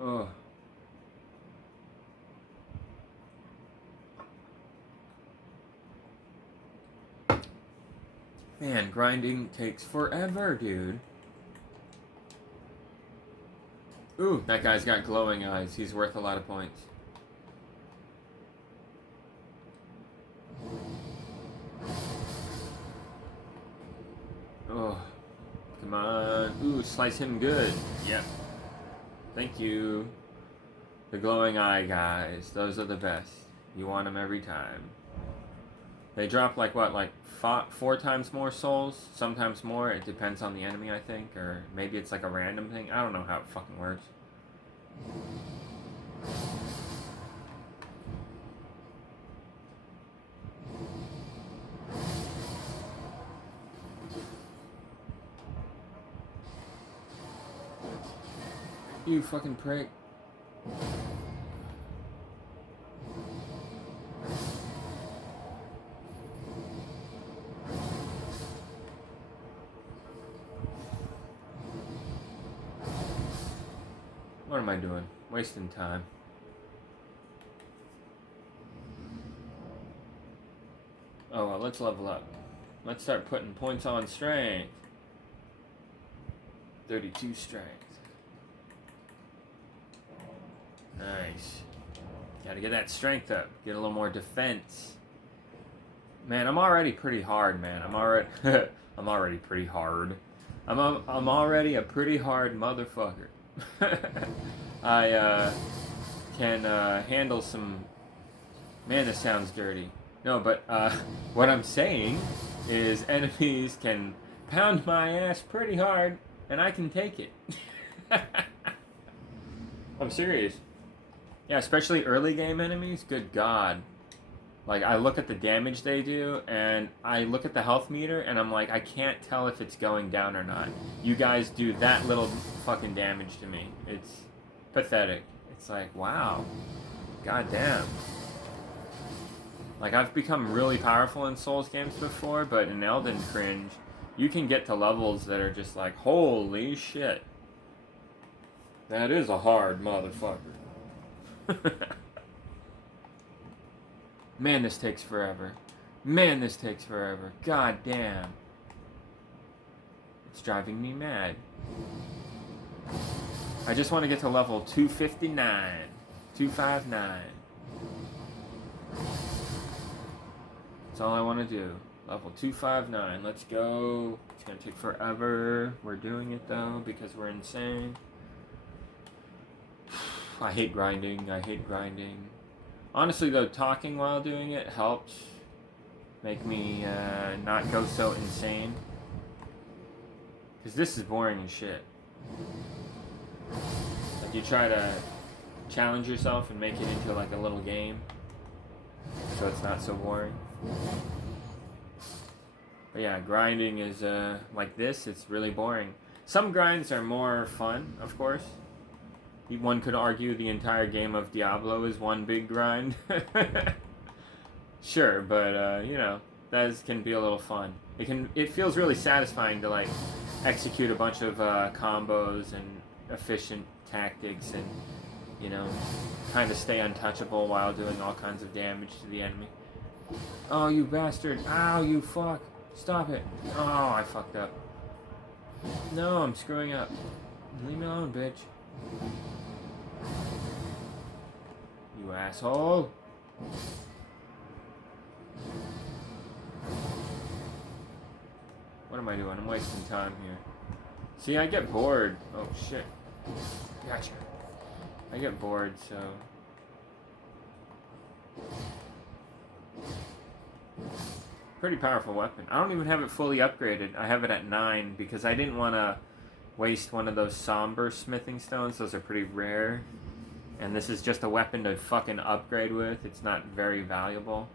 Oh. Man, grinding takes forever, dude. Ooh, that guy's got glowing eyes. He's worth a lot of points. Oh, come on. Ooh, slice him good. Yep. Thank you. The glowing eye guys. Those are the best. You want them every time. They drop like what, like 4 times more souls? Sometimes more. It depends on the enemy, I think. Or maybe it's like a random thing. I don't know how it fucking works. You fucking prick. What am I doing? Wasting time. Oh, well, let's level up. Let's start putting points on strength. 32 strength. Nice. Gotta get that strength up. Get a little more defense. Man, I'm already pretty hard, man. I'm already pretty hard. I'm already a pretty hard motherfucker. I can handle some. Man, this sounds dirty. No, but what I'm saying is enemies can pound my ass pretty hard, and I can take it. I'm serious. Yeah, especially early game enemies. Good God. Like, I look at the damage they do, and I look at the health meter, and I'm like, I can't tell if it's going down or not. You guys do that little fucking damage to me. It's pathetic. It's like, wow. God damn. Like, I've become really powerful in Souls games before, but in Elden Cringe, you can get to levels that are just like, holy shit. That is a hard motherfucker. Man, this takes forever. Man, this takes forever. God damn. It's driving me mad. I just want to get to level 259. 259. That's all I want to do. Level 259. Let's go. It's going to take forever. We're doing it, though, because we're insane. I hate grinding. I hate grinding. Honestly, though, talking while doing it helps make me not go so insane. Because this is boring as shit. Like, you try to challenge yourself and make it into like a little game, so it's not so boring. But yeah, grinding is like this. It's really boring. Some grinds are more fun, of course. One could argue the entire game of Diablo is one big grind. Sure, but you know, that can be a little fun. It feels really satisfying to like execute a bunch of combos and efficient tactics, and you know, kind of stay untouchable while doing all kinds of damage to the enemy. Oh, you bastard! Ow, you fuck! Stop it! Oh, I fucked up. No, I'm screwing up. Leave me alone, bitch. You asshole! What am I doing? I'm wasting time here. See, I get bored. Oh, shit. Gotcha. I get bored, so... Pretty powerful weapon. I don't even have it fully upgraded. I have it at 9 because I didn't want to waste one of those somber smithing stones. Those are pretty rare. And this is just a weapon to fucking upgrade with. It's not very valuable.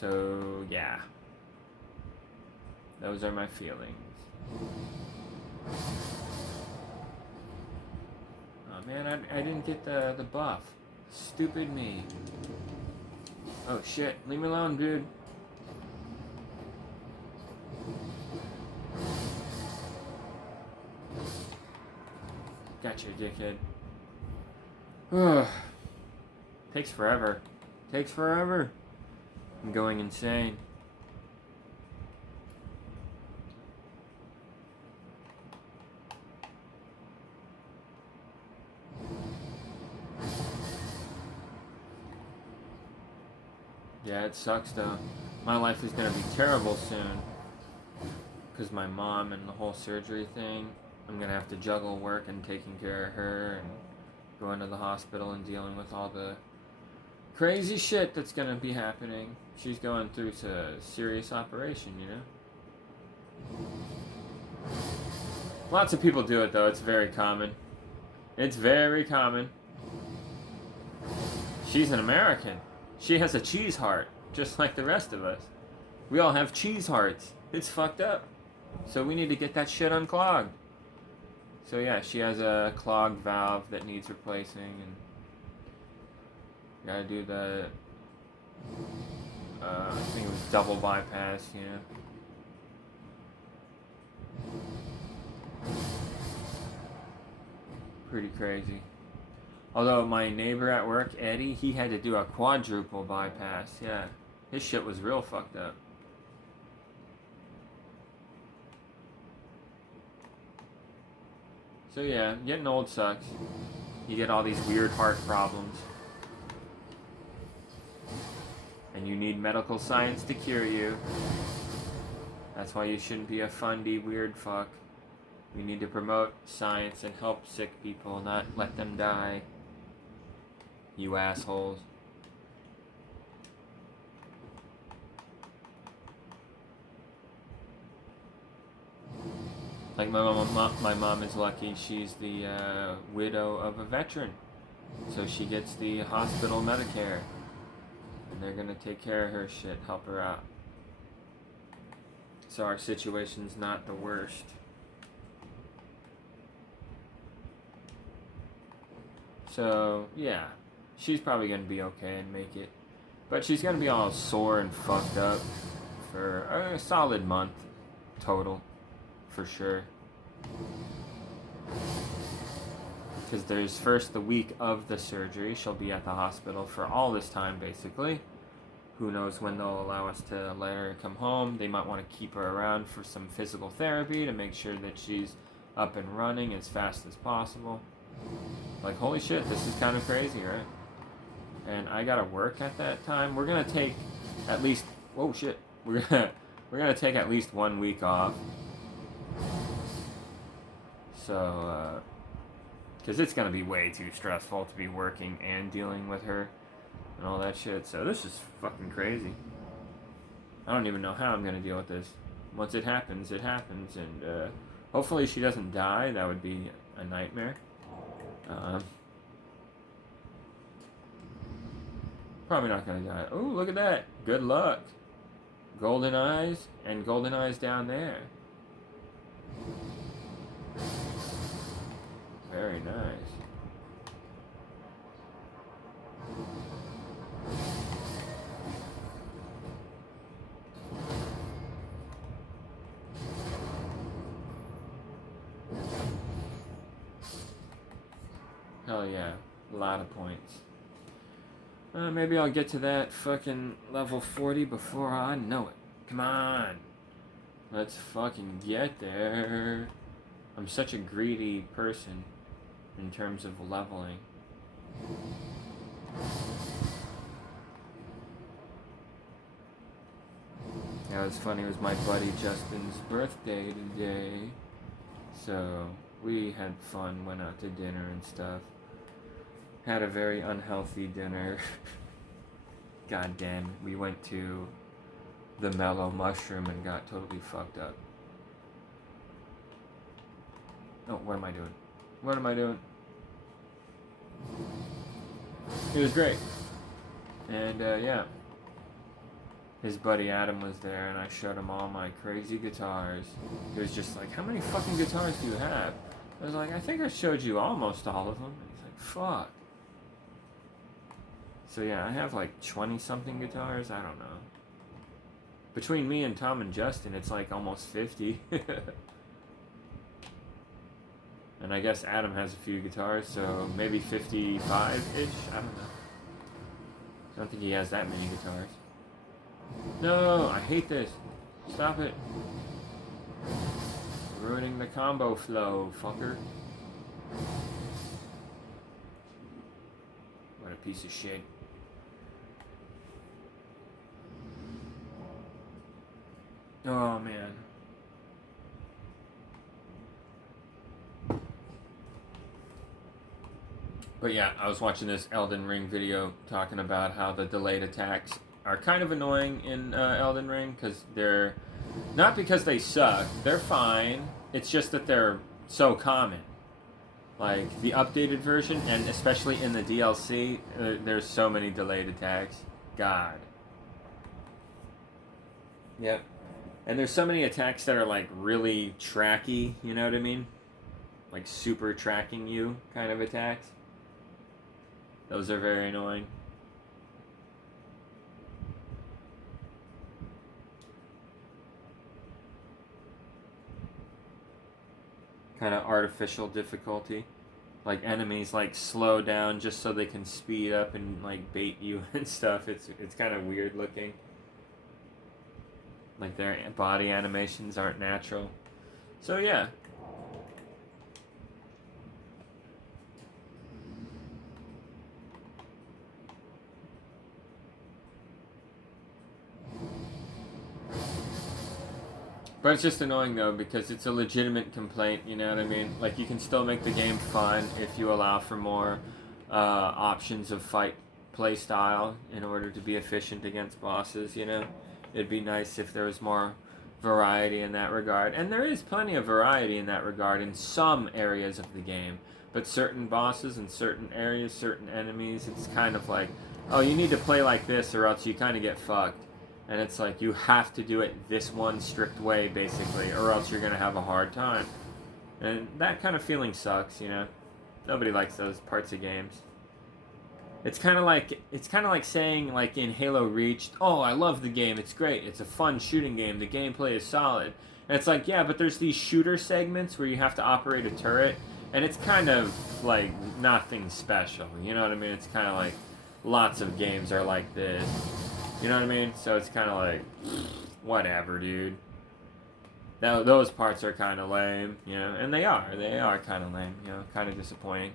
So, yeah. Those are my feelings. Oh man, I didn't get the buff. Stupid me. Oh shit, leave me alone, dude. Gotcha, dickhead. Ugh. Takes forever. Takes forever. I'm going insane. Yeah, it sucks though. My life is gonna be terrible soon. Because my mom and the whole surgery thing, I'm gonna have to juggle work and taking care of her and going to the hospital and dealing with all the crazy shit that's gonna be happening. She's going through a serious operation, you know? Lots of people do it though, it's very common. It's very common. She's an American. She has a cheese heart, just like the rest of us. We all have cheese hearts. It's fucked up. So we need to get that shit unclogged. So yeah, she has a clogged valve that needs replacing, and gotta do the, I think it was double bypass, you know. Pretty crazy. Although my neighbor at work, Eddie, he had to do a quadruple bypass. Yeah, his shit was real fucked up. So yeah, getting old sucks. You get all these weird heart problems. And you need medical science to cure you. That's why you shouldn't be a fundy weird fuck. We need to promote science and help sick people, not let them die. You assholes. Like my mom is lucky. She's the widow of a veteran. So she gets the hospital Medicare. And they're gonna take care of her shit, help her out. So our situation's not the worst. So, yeah. She's probably gonna be okay and make it. But she's gonna be all sore and fucked up for a solid month total. For sure. Because there's first the week of the surgery. She'll be at the hospital for all this time, basically. Who knows when they'll allow us to let her come home. They might want to keep her around for some physical therapy to make sure that she's up and running as fast as possible. Like, holy shit, this is kind of crazy, right? And I gotta work at that time. We're gonna take at least... Whoa, shit. We're gonna take at least 1 week off. So, because it's gonna be way too stressful to be working and dealing with her and all that shit. So this is fucking crazy. I don't even know how I'm gonna deal with this. Once it happens, and hopefully she doesn't die. That would be a nightmare. Probably not gonna die. Oh, look at that! Good luck. Golden eyes and golden eyes down there. Very nice. Hell yeah. A lot of points. Maybe I'll get to that fucking level 40 before I know it. Come on. Let's fucking get there. I'm such a greedy person in terms of leveling. Yeah, it was funny. It was my buddy Justin's birthday today. So we had fun, went out to dinner and stuff. Had a very unhealthy dinner. God damn, we went to the Mellow Mushroom and got totally fucked up. Oh, what am I doing? What am I doing? It was great. And yeah. His buddy Adam was there and I showed him all my crazy guitars. He was just like, how many fucking guitars do you have? I was like, I think I showed you almost all of them. And he's like, fuck. So yeah, I have like 20-something guitars. I don't know. Between me and Tom and Justin, it's like almost 50. And I guess Adam has a few guitars, so maybe 55-ish? I don't know. I don't think he has that many guitars. No, I hate this. Stop it. Ruining the combo flow, fucker. What a piece of shit. Oh, man. But yeah, I was watching this Elden Ring video talking about how the delayed attacks are kind of annoying in Elden Ring because they're not because they suck. They're fine. It's just that they're so common. Like the updated version, and especially in the DLC, there's so many delayed attacks. God. Yep. And there's so many attacks that are like really tracky. You know what I mean? Like super tracking you kind of attacks. Those are very annoying. Kind of artificial difficulty. Like enemies like slow down just so they can speed up and like bait you and stuff. It's kind of weird looking. Like their body animations aren't natural. So yeah. But it's just annoying though because it's a legitimate complaint, you know what I mean? Like you can still make the game fun if you allow for more options of fight play style in order to be efficient against bosses, you know? It'd be nice if there was more variety in that regard. And there is plenty of variety in that regard in some areas of the game. But certain bosses in certain areas, certain enemies, it's kind of like, oh, you need to play like this or else you kind of get fucked. And it's like, you have to do it this one strict way, basically, or else you're going to have a hard time. And that kind of feeling sucks, you know? Nobody likes those parts of games. It's kind of like saying, like, in Halo Reach, oh, I love the game, it's great, it's a fun shooting game, the gameplay is solid. And it's like, yeah, but there's these shooter segments where you have to operate a turret, and it's kind of, like, nothing special, you know what I mean? It's kind of like, lots of games are like this. You know what I mean? So it's kind of like, whatever, dude. Now, those parts are kind of lame, you know, and they are kind of lame, you know, kind of disappointing.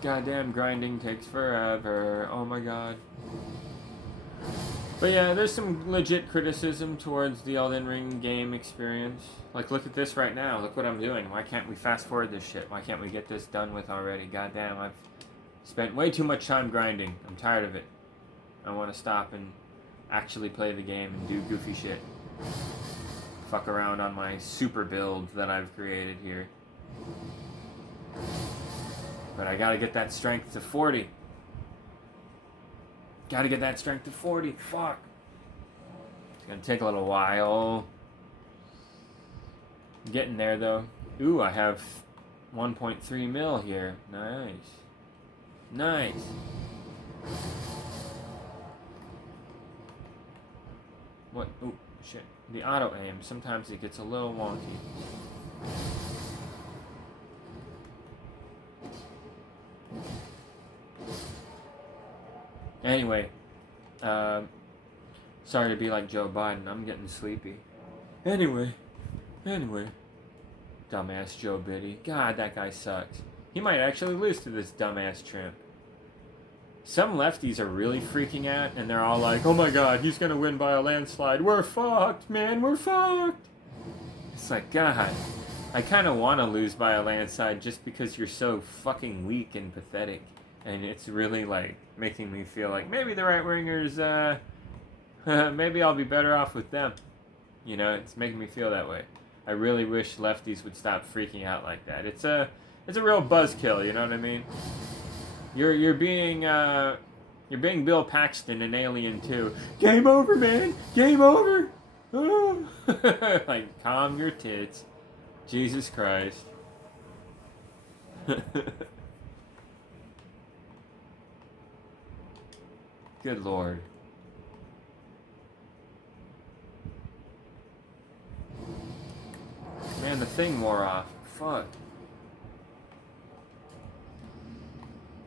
Goddamn grinding takes forever. Oh my god. But yeah, there's some legit criticism towards the Elden Ring game experience. Like, look at this right now. Look what I'm doing. Why can't we fast forward this shit? Why can't we get this done with already? Goddamn, I've spent way too much time grinding. I'm tired of it. I want to stop and actually play the game and do goofy shit. Fuck around on my super build that I've created here. But I gotta get that strength to 40. Gotta get that strength to 40. Fuck. It's gonna take a little while. I'm getting there though. Ooh, I have 1.3 mil here. Nice. Nice. What? Ooh, shit. The auto aim, sometimes it gets a little wonky. Anyway, sorry to be like Joe Biden. I'm getting sleepy. Anyway, dumbass Joe Biddy. God, that guy sucks. He might actually lose to this dumbass Trump. Some lefties are really freaking out, and they're all like, "Oh my God, he's gonna win by a landslide. We're fucked, man. We're fucked." It's like, God, I kind of want to lose by a landslide just because you're so fucking weak and pathetic. And it's really, like, making me feel like maybe the right-wingers, maybe I'll be better off with them. You know, it's making me feel that way. I really wish lefties would stop freaking out like that. It's a real buzzkill, you know what I mean? You're being Bill Paxton in Alien 2. Game over, man! Game over! Oh. Like, calm your tits. Jesus Christ. Good lord. Man, the thing wore off. Fuck.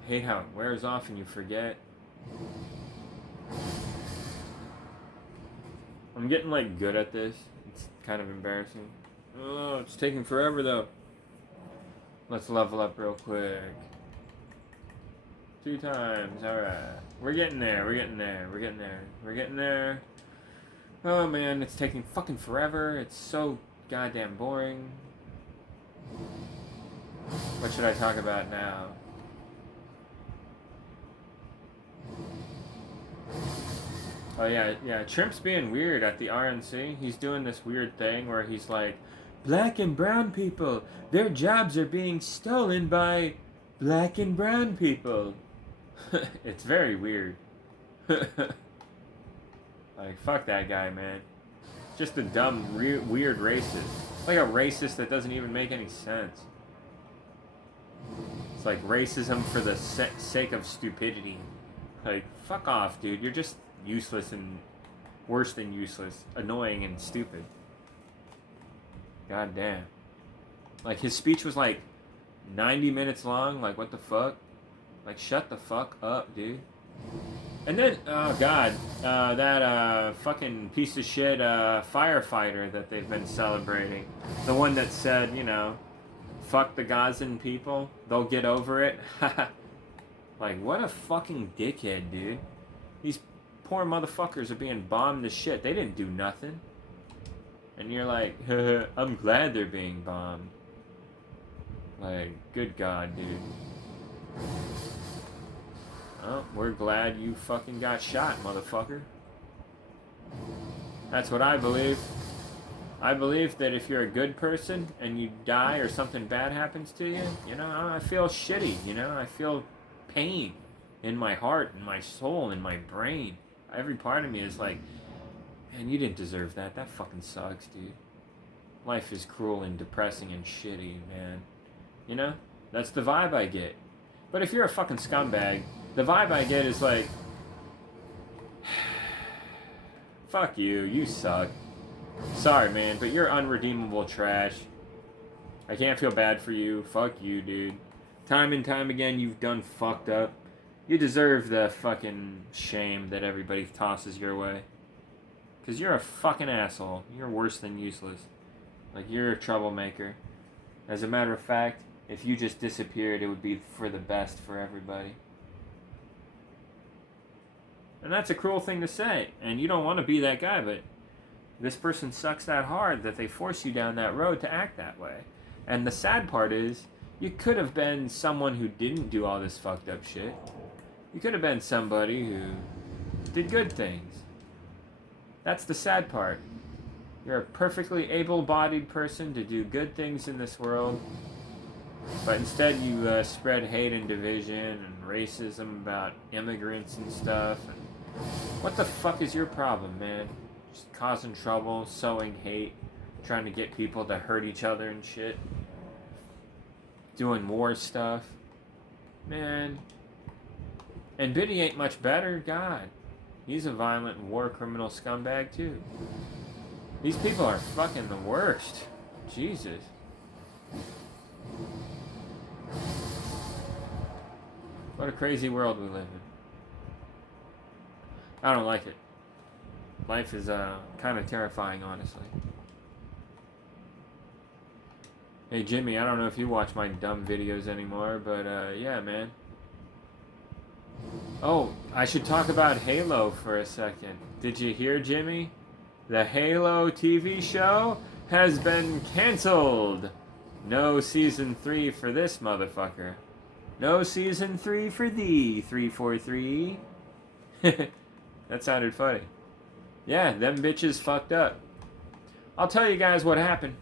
Hate how it wears off and you forget. I'm getting like good at this. It's kind of embarrassing. Oh, it's taking forever though. Let's level up real quick. 2 times, alright. We're getting there, we're getting there, we're getting there, we're getting there. Oh man, it's taking fucking forever. It's so goddamn boring. What should I talk about now? Oh yeah, Trimp's being weird at the RNC. He's doing this weird thing where he's like, black and brown people, their jobs are being stolen by black and brown people. It's very weird. Like, fuck that guy, man. Just a dumb, weird racist. Like a racist that doesn't even make any sense. It's like racism for the sake of stupidity. Like, fuck off, dude. You're just useless and worse than useless. Annoying and stupid. God damn. Like, his speech was like 90 minutes long. Like, what the fuck? Like, shut the fuck up, dude. And then, oh god, that fucking piece of shit firefighter that they've been celebrating. The one that said, you know, fuck the Gazan people, they'll get over it. Like, what a fucking dickhead, dude. These poor motherfuckers are being bombed to shit. They didn't do nothing. And you're like, I'm glad they're being bombed. Like, good god, dude. Oh, we're glad you fucking got shot, motherfucker. That's what I believe. I believe that if you're a good person and you die or something bad happens to you, you know, I feel shitty, you know? I feel pain in my heart, in my soul, in my brain. Every part of me is like, man, you didn't deserve that. That fucking sucks, dude. Life is cruel and depressing and shitty, man. You know? That's the vibe I get. But if you're a fucking scumbag, the vibe I get is like, fuck you, you suck. Sorry, man, but you're unredeemable trash. I can't feel bad for you. Fuck you, dude. Time and time again, you've done fucked up. You deserve the fucking shame that everybody tosses your way. Because you're a fucking asshole. You're worse than useless. Like, you're a troublemaker. As a matter of fact, if you just disappeared, it would be for the best for everybody. And that's a cruel thing to say. And you don't want to be that guy, but this person sucks that hard that they force you down that road to act that way. And the sad part is, you could have been someone who didn't do all this fucked up shit. You could have been somebody who did good things. That's the sad part. You're a perfectly able-bodied person to do good things in this world, but instead you spread hate and division and racism about immigrants and stuff. And what the fuck is your problem, man? Just causing trouble, sowing hate, trying to get people to hurt each other and shit. Doing war stuff. Man. And Biddy ain't much better, God. He's a violent war criminal scumbag too. These people are fucking the worst. Jesus. What a crazy world we live in. I don't like it. Life is kind of terrifying, honestly. Hey Jimmy, I don't know if you watch my dumb videos anymore, but yeah, man. Oh, I should talk about Halo for a second. Did you hear, Jimmy? The Halo TV show has been canceled. No season 3 for this motherfucker. No season 3 for thee, 343. That sounded funny. Yeah, them bitches fucked up. I'll tell you guys what happened.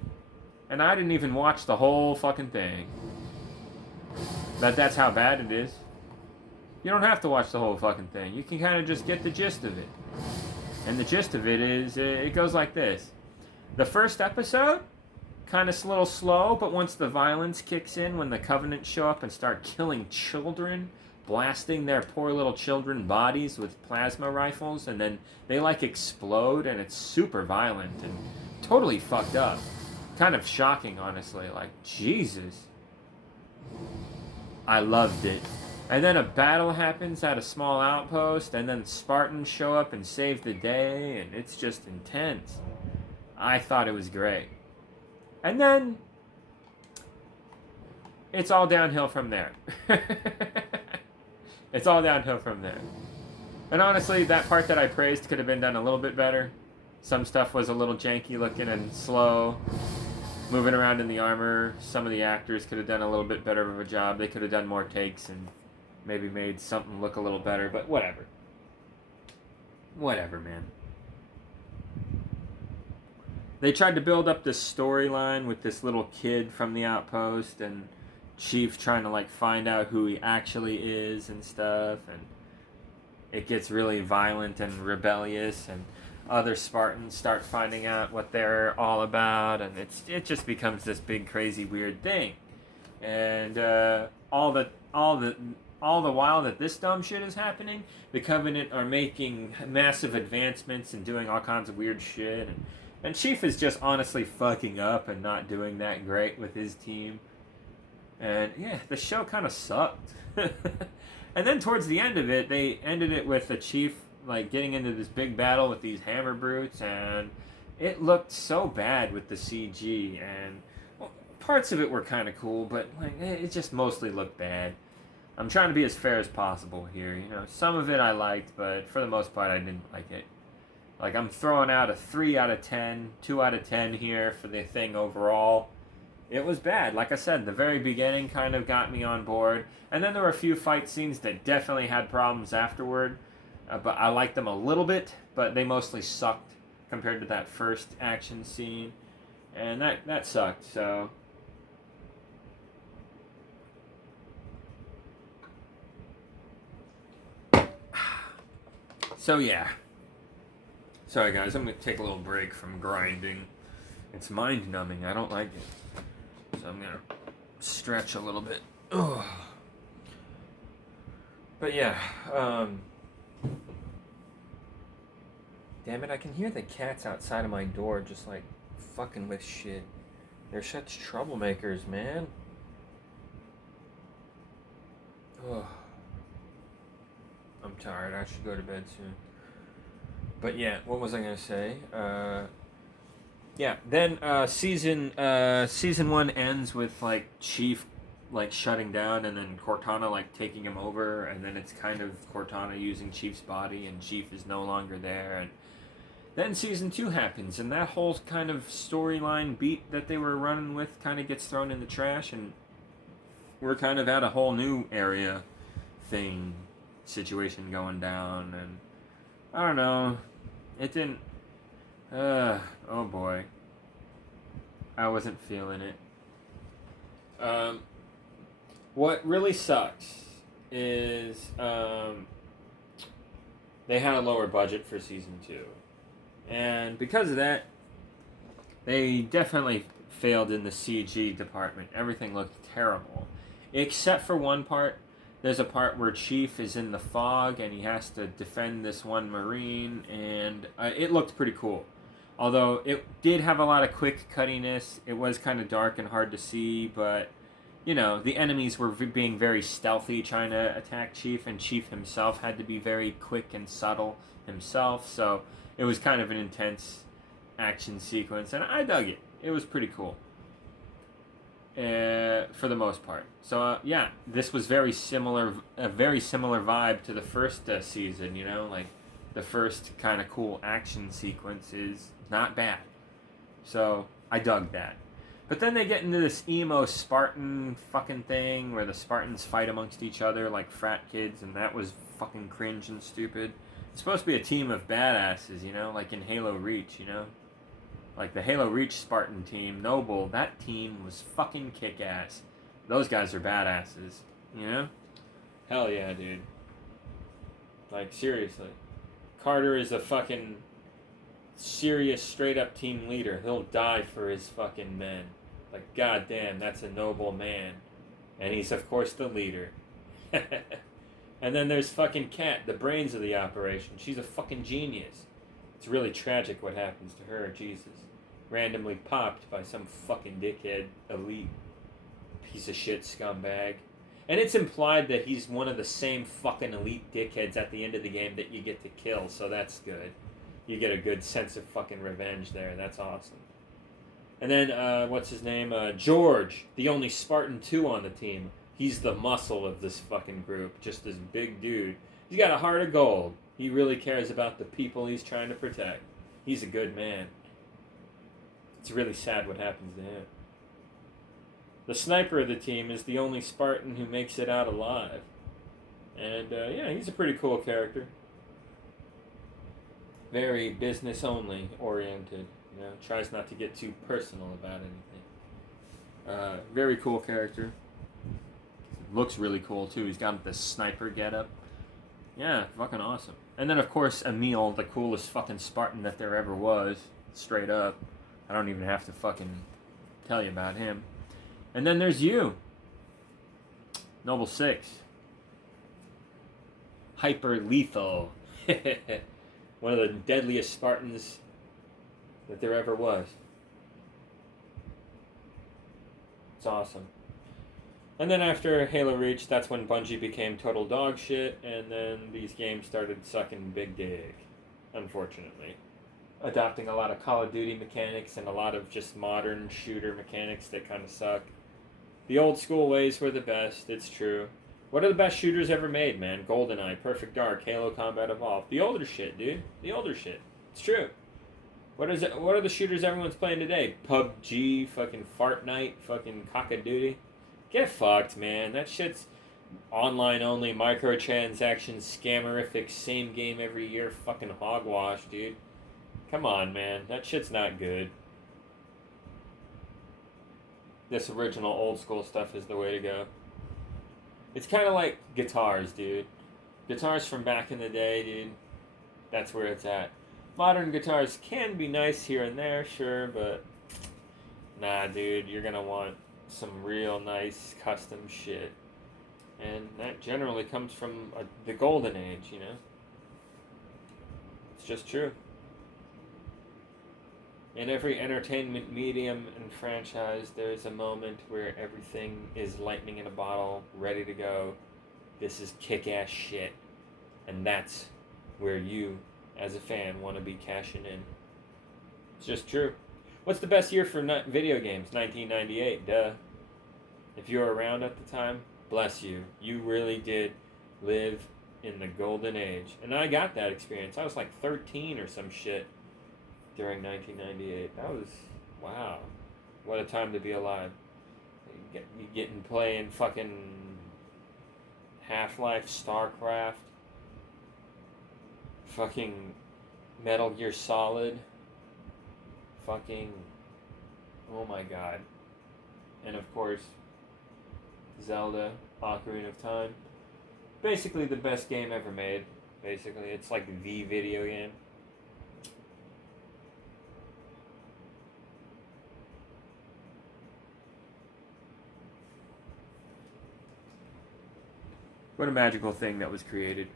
And I didn't even watch the whole fucking thing. But that's how bad it is. You don't have to watch the whole fucking thing. You can kind of just get the gist of it. And the gist of it is, it goes like this. The first episode, kind of a little slow, but once the violence kicks in, when the Covenant show up and start killing children blasting their poor little children bodies with plasma rifles, and then they like explode, and it's super violent and totally fucked up. Kind of shocking, honestly. Like, Jesus. I loved it. And then a battle happens at a small outpost, and then Spartans show up and save the day, and it's just intense. I thought it was great. And then it's all downhill from there. It's all downhill from there. And honestly, that part that I praised could have been done a little bit better. Some stuff was a little janky looking and slow. Moving around in the armor, some of the actors could have done a little bit better of a job. They could have done more takes and maybe made something look a little better, but whatever. Whatever, man. They tried to build up this storyline with this little kid from the outpost and Chief trying to like find out who he actually is and stuff, and it gets really violent and rebellious, and other Spartans start finding out what they're all about, and it just becomes this big crazy weird thing. And all the while that this dumb shit is happening, the Covenant are making massive advancements and doing all kinds of weird shit, and Chief is just honestly fucking up and not doing that great with his team. And yeah, the show kind of sucked. And then towards the end of it, they ended it with the Chief like getting into this big battle with these hammer brutes, and it looked so bad with the CG, and well, parts of it were kind of cool, but like it just mostly looked bad. I'm trying to be as fair as possible here, you know. Some of it I liked, but for the most part I didn't like it. Like, I'm throwing out a 3 out of 10, 2 out of 10 here for the thing overall. It was bad. Like I said, the very beginning kind of got me on board. And then there were a few fight scenes that definitely had problems afterward. But I liked them a little bit, but they mostly sucked compared to that first action scene. And that sucked, so... So, yeah. Sorry, guys. I'm going to take a little break from grinding. It's mind-numbing. I don't like it. So I'm going to stretch a little bit. Ugh. But, yeah. Damn it, I can hear the cats outside of my door just, like, fucking with shit. They're such troublemakers, man. Ugh. I'm tired. I should go to bed soon. But yeah, what was I gonna say? Yeah. Then season 1 ends with like Chief like shutting down, and then Cortana like taking him over, and then it's kind of Cortana using Chief's body, and Chief is no longer there, and then season 2 happens, and that whole kind of storyline beat that they were running with kind of gets thrown in the trash, and we're kind of at a whole new area situation going down, and I don't know, it didn't, oh boy, I wasn't feeling it. What really sucks is, they had a lower budget for season 2, and because of that, they definitely failed in the CG department. Everything looked terrible, except for one part. There's a part where Chief is in the fog and he has to defend this one Marine, and it looked pretty cool. Although it did have a lot of quick cuttiness, it was kind of dark and hard to see, but, you know, the enemies were being very stealthy trying to attack Chief, and Chief himself had to be very quick and subtle himself, so it was kind of an intense action sequence, and I dug it. It was pretty cool. For the most part. So, yeah, this was a very similar vibe to the first season, you know, like, the first kind of cool action sequence is not bad. So, I dug that. But then they get into this emo Spartan fucking thing, where the Spartans fight amongst each other like frat kids, and that was fucking cringe and stupid. It's supposed to be a team of badasses, you know, like in Halo Reach, you know? Like the Halo Reach Spartan team, Noble, that team was fucking kick-ass. Those guys are badasses, you know? Hell yeah, dude. Like, seriously. Carter is a fucking serious, straight-up team leader. He'll die for his fucking men. Like, goddamn, that's a noble man. And he's, of course, the leader. And then there's fucking Kat, the brains of the operation. She's a fucking genius. It's really tragic what happens to her, Jesus. Randomly popped by some fucking dickhead, elite, piece of shit scumbag. And it's implied that he's one of the same fucking elite dickheads at the end of the game that you get to kill, so that's good. You get a good sense of fucking revenge there. That's awesome. And then, what's his name? George, the only Spartan 2 on the team. He's the muscle of this fucking group. Just this big dude. He's got a heart of gold. He really cares about the people he's trying to protect. He's a good man. It's really sad what happens to him. The sniper of the team is the only Spartan who makes it out alive. And, yeah, he's a pretty cool character. Very business-only oriented. You know, tries not to get too personal about anything. Very cool character. Looks really cool, too. He's got this sniper getup. Yeah, fucking awesome. And then, of course, Emil, the coolest fucking Spartan that there ever was. Straight up. I don't even have to fucking tell you about him. And then there's you. Noble 6. Hyper lethal. One of the deadliest Spartans that there ever was. It's awesome. And then after Halo Reach, that's when Bungie became total dog shit, and then these games started sucking big dick, unfortunately. Adopting a lot of Call of Duty mechanics and a lot of just modern shooter mechanics that kind of suck. The old school ways were the best, it's true. What are the best shooters ever made, man? GoldenEye, Perfect Dark, Halo Combat Evolved. The older shit, dude. The older shit. It's true. What are the shooters everyone's playing today? PUBG, fucking Fortnite, fucking Call of Duty. Get fucked, man. That shit's online only, microtransactions, scammerific, same game every year, fucking hogwash, dude. Come on, man. That shit's not good. This original old school stuff is the way to go. It's kind of like guitars, dude. Guitars from back in the day, dude. That's where it's at. Modern guitars can be nice here and there, sure, but nah, dude, you're gonna want some real nice custom shit. And that generally comes from the golden age, you know? It's just true. In every entertainment medium and franchise, there's a moment where everything is lightning in a bottle, ready to go. This is kick-ass shit. And that's where you, as a fan, want to be cashing in. It's just true. What's the best year for video games? 1998, duh. If you were around at the time, bless you. You really did live in the golden age. And I got that experience. I was like 13 or some shit during 1998. That was, wow. What a time to be alive. You getting playing fucking Half-Life, StarCraft, fucking Metal Gear Solid, fucking, oh my god. And of course, Zelda, Ocarina of Time. Basically the best game ever made. Basically, it's like the video game. What a magical thing that was created.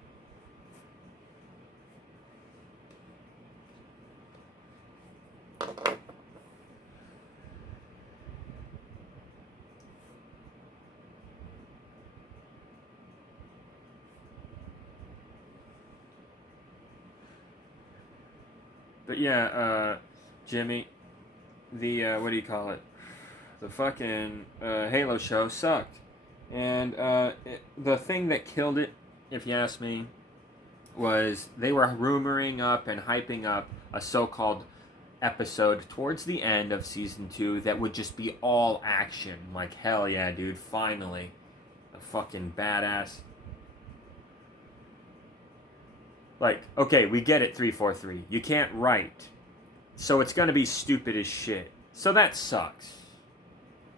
But yeah, Jimmy, the, what do you call it? The fucking Halo show sucked. And the thing that killed it, if you ask me, was they were rumoring up and hyping up a so-called episode towards the end of Season 2 that would just be all action. Like, hell yeah, dude, finally. A fucking badass. Like, okay, we get it, 343. You can't write. So it's gonna be stupid as shit. So that sucks.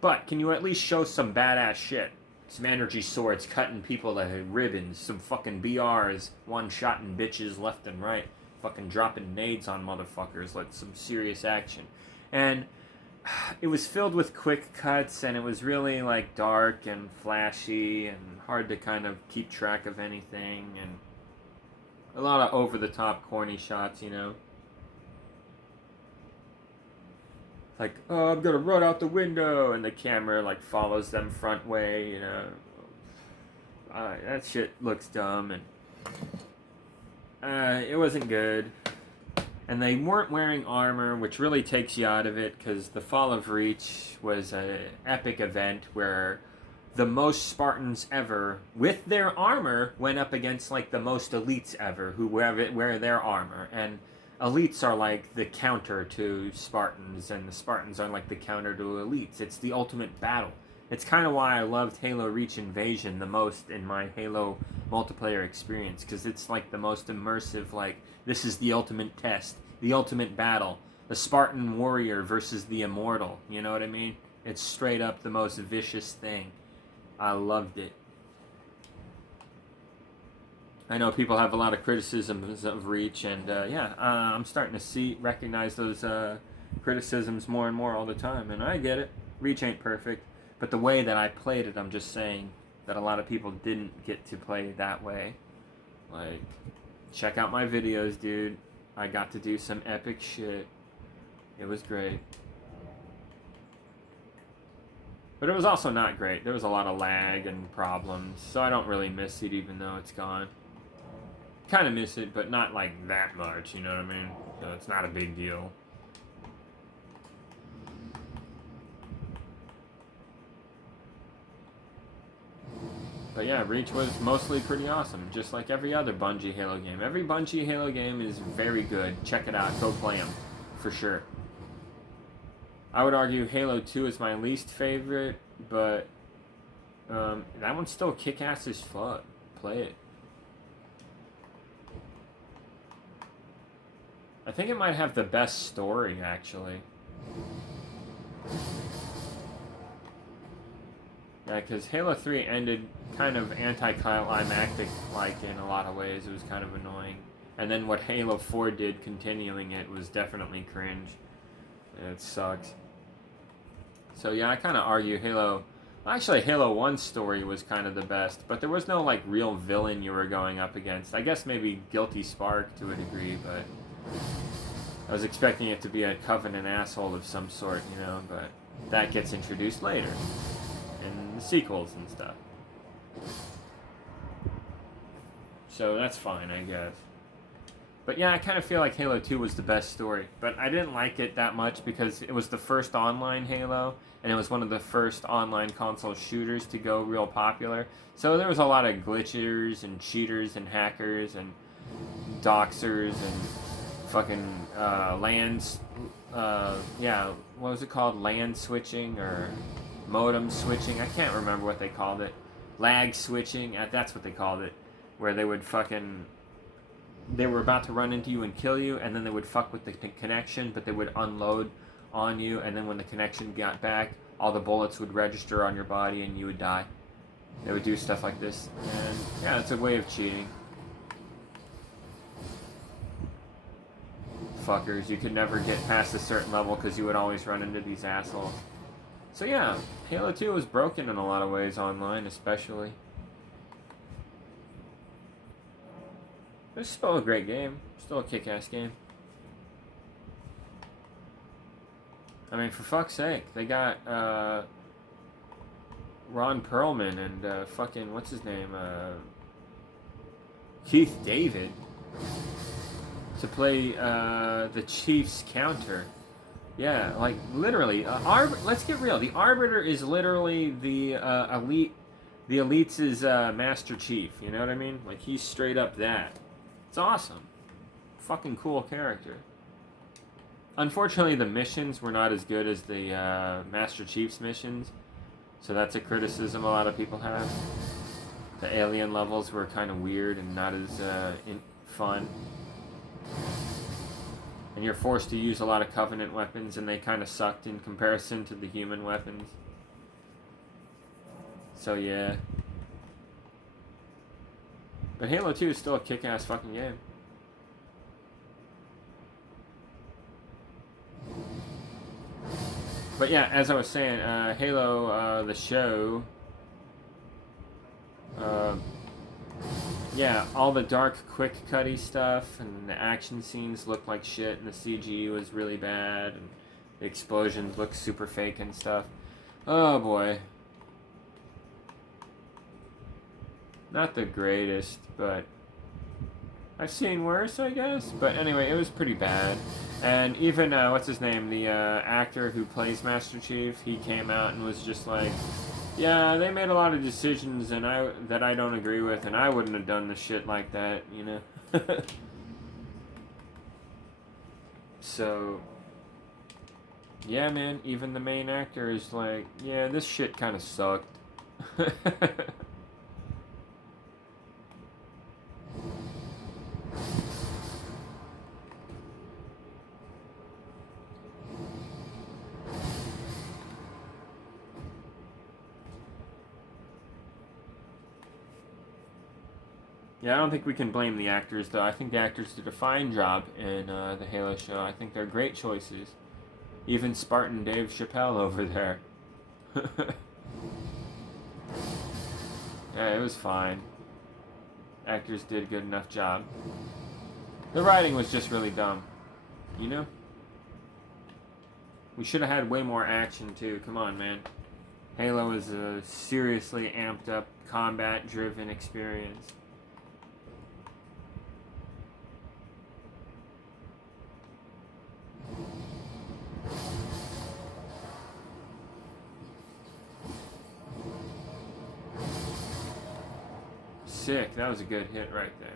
But can you at least show some badass shit? Some energy swords cutting people to ribbons, some fucking BRs, one-shotting bitches left and right, fucking dropping nades on motherfuckers, like some serious action. And it was filled with quick cuts, and it was really like dark and flashy and hard to kind of keep track of anything, and a lot of over the top corny shots, you know. Like, oh, I'm gonna run out the window, and the camera like follows them front way, you know. That shit looks dumb, and it wasn't good. And they weren't wearing armor, which really takes you out of it, because the Fall of Reach was an epic event where the most Spartans ever, with their armor, went up against like the most elites ever, who wear their armor. And elites are like the counter to Spartans, and the Spartans are like the counter to elites. It's the ultimate battle. It's kind of why I loved Halo Reach Invasion the most in my Halo multiplayer experience, because it's like the most immersive, like, this is the ultimate test, the ultimate battle, the Spartan warrior versus the immortal, you know what I mean? It's straight up the most vicious thing. I loved it. I know people have a lot of criticisms of Reach, and I'm starting to recognize those criticisms more and more all the time, and I get it. Reach ain't perfect, but the way that I played it, I'm just saying that a lot of people didn't get to play it that way. Like, check out my videos, dude. I got to do some epic shit. It was great. But it was also not great. There was a lot of lag and problems, so I don't really miss it even though it's gone. Kind of miss it, but not like that much, you know what I mean? So it's not a big deal. But yeah, Reach was mostly pretty awesome, just like every other Bungie Halo game. Every Bungie Halo game is very good. Check it out. Go play them, for sure. I would argue Halo 2 is my least favorite, but that one's still kick-ass as fuck. Play it. I think it might have the best story, actually. Yeah, because Halo 3 ended kind of anticlimactic, like, in a lot of ways. It was kind of annoying. And then what Halo 4 did, continuing it, was definitely cringe. It sucks. So yeah, I kind of argue Halo 1's story was kind of the best, but there was no, like, real villain you were going up against. I guess maybe Guilty Spark to a degree, but I was expecting it to be a Covenant asshole of some sort, you know, but that gets introduced later in the sequels and stuff. So that's fine, I guess. But yeah, I kind of feel like Halo 2 was the best story. But I didn't like it that much because it was the first online Halo, and it was one of the first online console shooters to go real popular. So there was a lot of glitchers and cheaters and hackers and doxers and fucking what was it called? LAN switching or modem switching? I can't remember what they called it. Lag switching, that's what they called it. Where they would they were about to run into you and kill you, and then they would fuck with the connection, but they would unload on you, and then when the connection got back, all the bullets would register on your body and you would die. They would do stuff like this, and yeah, it's a way of cheating. Fuckers, you could never get past a certain level because you would always run into these assholes. So yeah, Halo 2 was broken in a lot of ways online, especially. It's still a great game. Still a kick-ass game. I mean, for fuck's sake, they got Ron Perlman and fucking, what's his name? Keith David to play the Chiefs counter. Yeah, like, literally. Let's get real. The Arbiter is literally the elite. The Elite's Master Chief. You know what I mean? Like, he's straight up that. It's awesome. Fucking cool character. Unfortunately, the missions were not as good as the Master Chief's missions. So that's a criticism a lot of people have. The alien levels were kind of weird and not as fun. And you're forced to use a lot of Covenant weapons, and they kind of sucked in comparison to the human weapons. So yeah. But Halo 2 is still a kick-ass fucking game. But yeah, as I was saying, Halo, the show, uh, yeah, all the dark, quick cutty stuff, and the action scenes looked like shit, and the CG was really bad, and the explosions looked super fake and stuff. Oh boy. Not the greatest, but I've seen worse, I guess. But anyway, it was pretty bad. And even, what's his name? The actor who plays Master Chief, he came out and was just like, yeah, they made a lot of decisions that I don't agree with, and I wouldn't have done the shit like that, you know? So, yeah, man, even the main actor is like, yeah, this shit kind of sucked. Yeah, I don't think we can blame the actors, though. I think the actors did a fine job in the Halo show. I think they're great choices. Even Spartan Dave Chappelle over there. Yeah, it was fine. Actors did a good enough job. The writing was just really dumb. You know? We should have had way more action, too. Come on, man. Halo is a seriously amped up, combat driven experience. Sick. That was a good hit right there.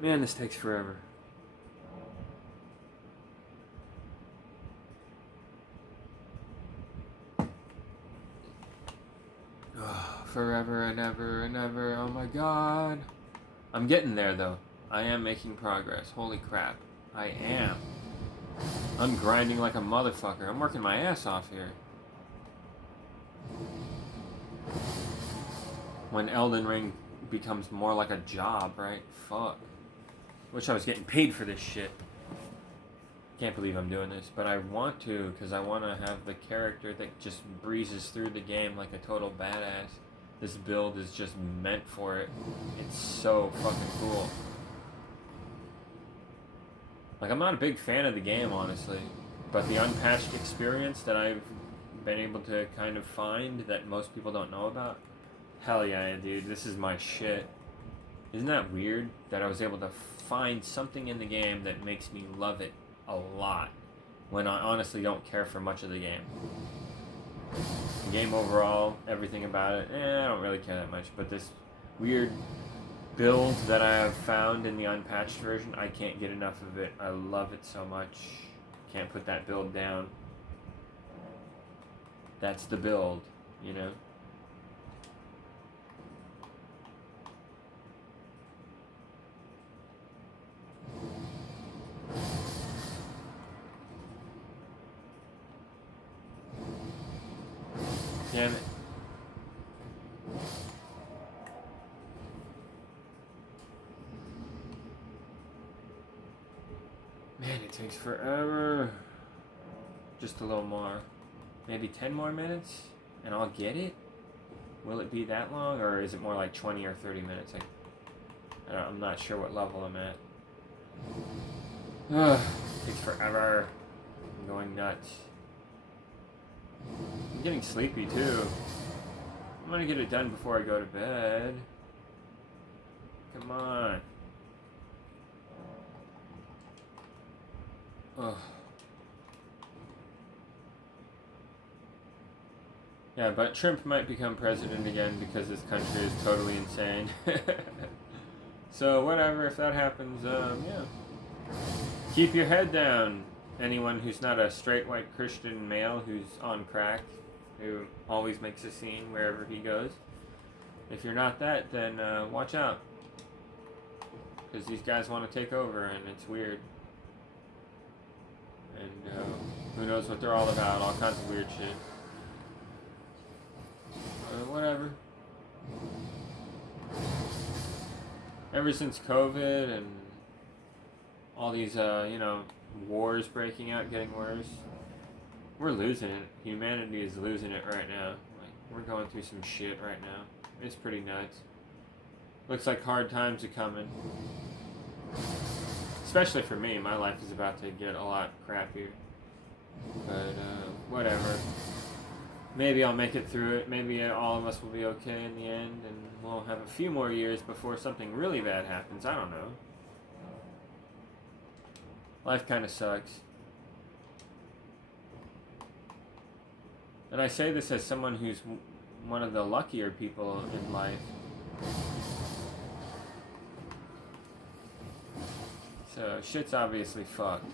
Man, this takes forever. Forever and ever and ever. Oh my god. I'm getting there though. I am making progress. Holy crap. I am. I'm grinding like a motherfucker. I'm working my ass off here. When Elden Ring becomes more like a job, right? Fuck. Wish I was getting paid for this shit. Can't believe I'm doing this, but I want to, because I want to have the character that just breezes through the game like a total badass. This build is just meant for it. It's so fucking cool. Like, I'm not a big fan of the game, honestly, but the unpatched experience that I've been able to kind of find that most people don't know about, hell yeah, dude, this is my shit. Isn't that weird that I was able to find something in the game that makes me love it a lot when I honestly don't care for much of the game? The game overall, everything about it, I don't really care that much, but this weird build that I have found in the unpatched version, I can't get enough of it. I love it so much. Can't put that build down. That's the build, you know? Damn it. Man, it takes forever. Just a little more. Maybe 10 more minutes? And I'll get it? Will it be that long? Or is it more like 20 or 30 minutes? I'm not sure what level I'm at. Ugh, it takes forever. I'm going nuts. I'm getting sleepy too. I'm gonna get it done before I go to bed. Come on. Ugh. Yeah, but Trump might become president again because this country is totally insane. So whatever, if that happens, yeah. Keep your head down. Anyone who's not a straight white Christian male who's on crack, who always makes a scene wherever he goes. If you're not that, then watch out. Because these guys want to take over, and it's weird. And who knows what they're all about, all kinds of weird shit. Whatever. Ever since COVID and all these, wars breaking out, getting worse. We're losing it. Humanity is losing it right now. Like, we're going through some shit right now. It's pretty nuts. Looks like hard times are coming. Especially for me. My life is about to get a lot crappier. But, whatever. Maybe I'll make it through it. Maybe all of us will be okay in the end, and we'll have a few more years before something really bad happens. I don't know. Life kind of sucks. And I say this as someone who's one of the luckier people in life. So, shit's obviously fucked.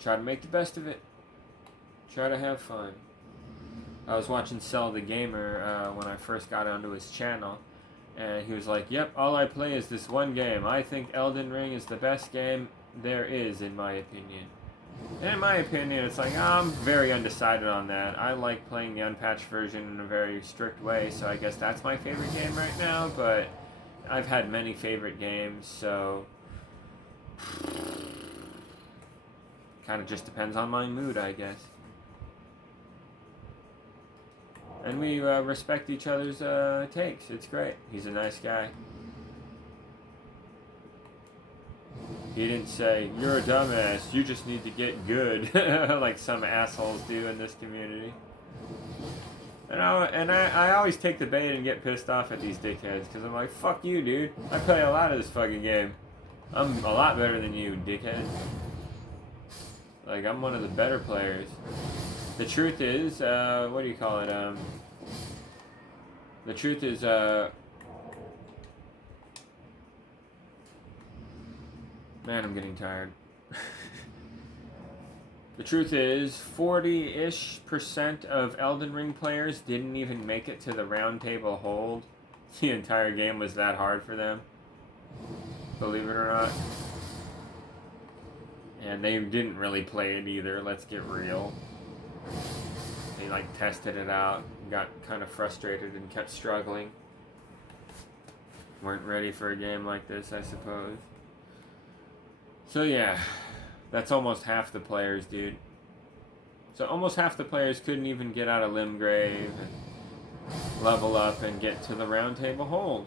Try to make the best of it. Try to have fun. I was watching Cell the Gamer when I first got onto his channel, and he was like, "Yep, all I play is this one game. I think Elden Ring is the best game there is, in my opinion." And in my opinion, it's like, I'm very undecided on that. I like playing the unpatched version in a very strict way, so I guess that's my favorite game right now, but I've had many favorite games, so kind of just depends on my mood, I guess. And we respect each other's takes. It's great. He's a nice guy. He didn't say, "You're a dumbass, you just need to get good," like some assholes do in this community. And I always take the bait and get pissed off at these dickheads, because I'm like, fuck you, dude. I play a lot of this fucking game. I'm a lot better than you, dickhead. Like, I'm one of the better players. The truth is, what do you call it? The truth is, man, I'm getting tired. The truth is, 40-ish% of Elden Ring players didn't even make it to the round table hold. The entire game was that hard for them. Believe it or not. And they didn't really play it either, let's get real. They like tested it out, got kind of frustrated and kept struggling. Weren't ready for a game like this, I suppose. So yeah, that's almost half the players, dude. So almost half the players couldn't even get out of Limgrave and level up and get to the round table hold.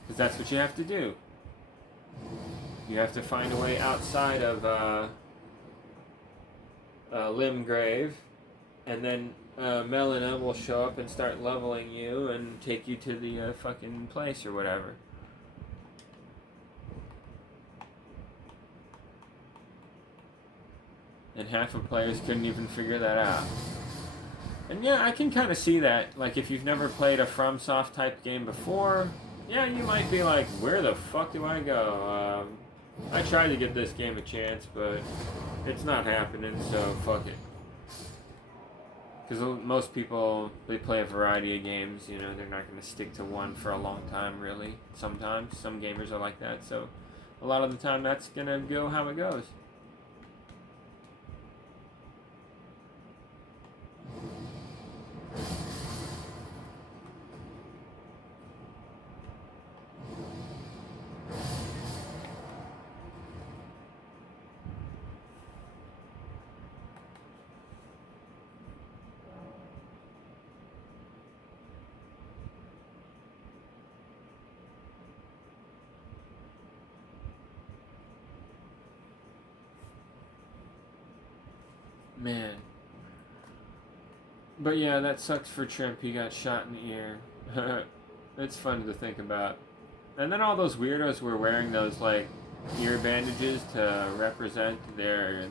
Because that's what you have to do. You have to find a way outside of Limgrave, and then Melina will show up and start leveling you and take you to the fucking place or whatever. And half of players couldn't even figure that out. And yeah, I can kind of see that. Like, if you've never played a FromSoft type game before, yeah, you might be like, where the fuck do I go? I tried to give this game a chance, but it's not happening, so fuck it. Because most people, they play a variety of games, you know, they're not going to stick to one for a long time, really. Sometimes, some gamers are like that, so a lot of the time that's going to go how it goes. Man. But yeah, that sucks for Trimp. He got shot in the ear. It's fun to think about. And then all those weirdos were wearing those, like, ear bandages to represent their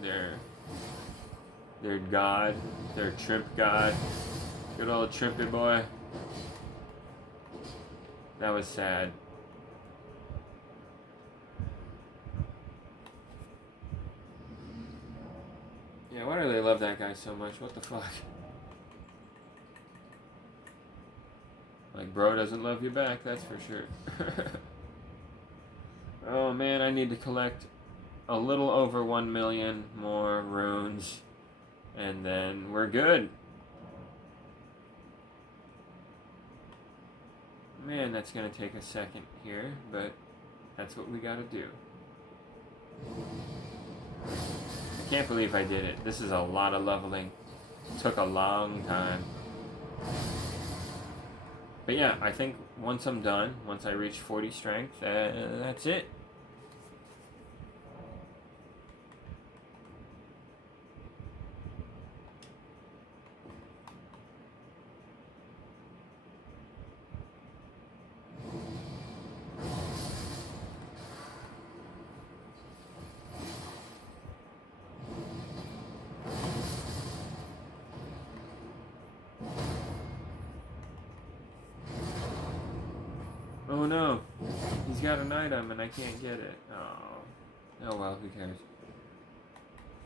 god, their Trimp god. Good old Trimpy boy. That was sad. Yeah, why do they love that guy so much? What the fuck? Like, bro doesn't love you back, that's for sure. Oh man, I need to collect a little over 1 million more runes, and then we're good. Man, that's gonna take a second here, but That's what we gotta do. I can't believe I did it. This is a lot of leveling. It took a long time. But yeah, I think once I'm done, once I reach 40 strength, that's it. Oh no, he's got an item and I can't get it. Oh well, who cares?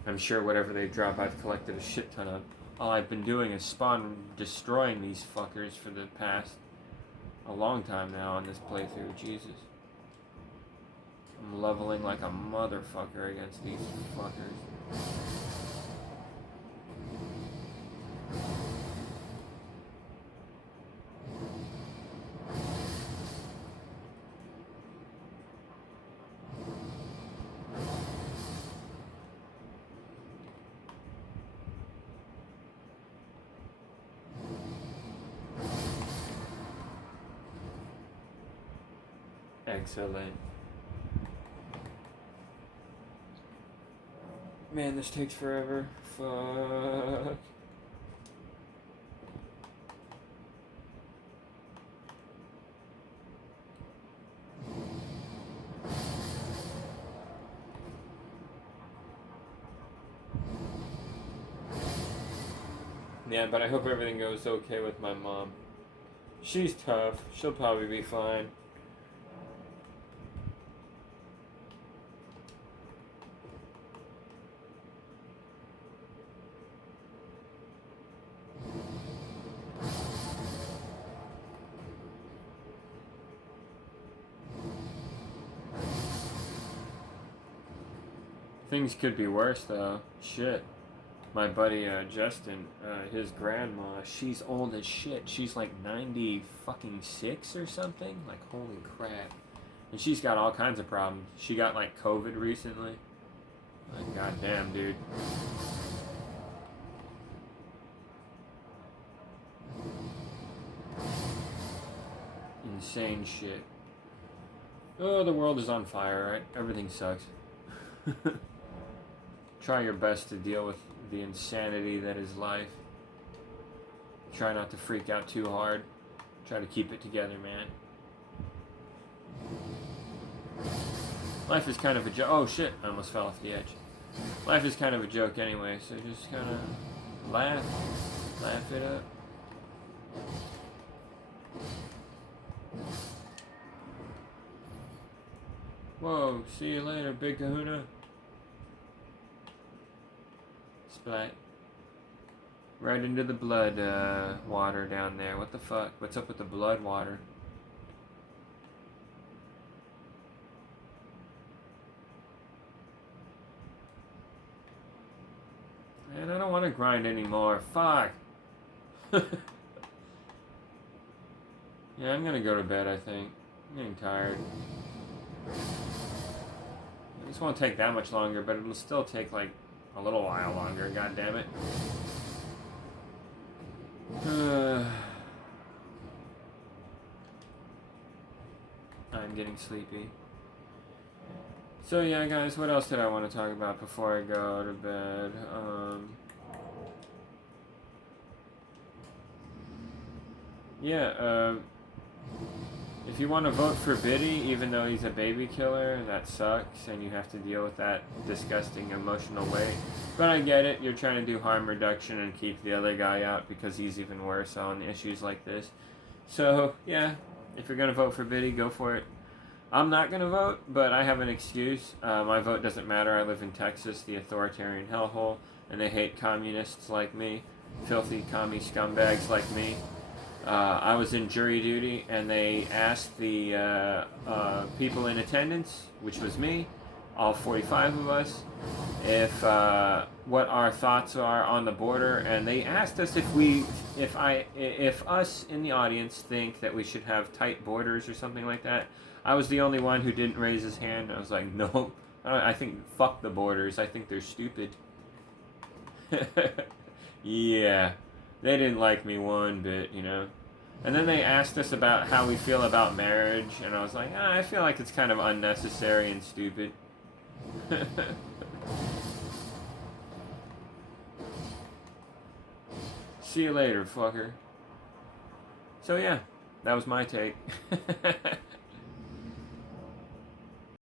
I'm sure whatever they drop I've collected a shit ton of. All I've been doing is spawn destroying these fuckers for the past a long time now on this playthrough. Jesus. I'm leveling like a motherfucker against these fuckers. Excellent. Man, this takes forever. Fuck. Yeah, but I hope everything goes okay with my mom. She's tough. She'll probably be fine. Things could be worse though. Shit. My buddy Justin, his grandma, she's old as shit. She's like 90 fucking 6 or something. Like holy crap. And she's got all kinds of problems. She got like COVID recently. Like goddamn, dude. Insane shit. Oh, the world is on fire, right? Everything sucks. Try your best to deal with the insanity that is life. Try not to freak out too hard. Try to keep it together, man. Life is kind of a joke. Oh shit, I almost fell off the edge. Life is kind of a joke anyway, so just kind of laugh it up. Whoa, see you later, Big Kahuna. Splat. Right into the blood water down there. What the fuck? What's up with the blood water? Man, I don't want to grind anymore. Fuck. Yeah, I'm gonna go to bed, I think. I'm getting tired. This won't take that much longer, but it'll still take like a little while longer, god damn it. I'm getting sleepy. So yeah, guys, what else did I want to talk about before I go to bed? If you want to vote for Biddy, even though he's a baby killer, that sucks, and you have to deal with that disgusting emotional weight. But I get it, you're trying to do harm reduction and keep the other guy out because he's even worse on issues like this. So, yeah, if you're going to vote for Biddy, go for it. I'm not going to vote, but I have an excuse. My vote doesn't matter. I live in Texas, the authoritarian hellhole, and they hate communists like me, filthy commie scumbags like me. I was in jury duty, and they asked the people in attendance, which was me, all 45 of us, if what our thoughts are on the border, and they asked us if us in the audience think that we should have tight borders or something like that. I was the only one who didn't raise his hand. I was like, no, I think fuck the borders. I think they're stupid. Yeah, they didn't like me one bit, you know. And then they asked us about how we feel about marriage, and I was like, I feel like it's kind of unnecessary and stupid. See you later, fucker. So yeah, that was my take.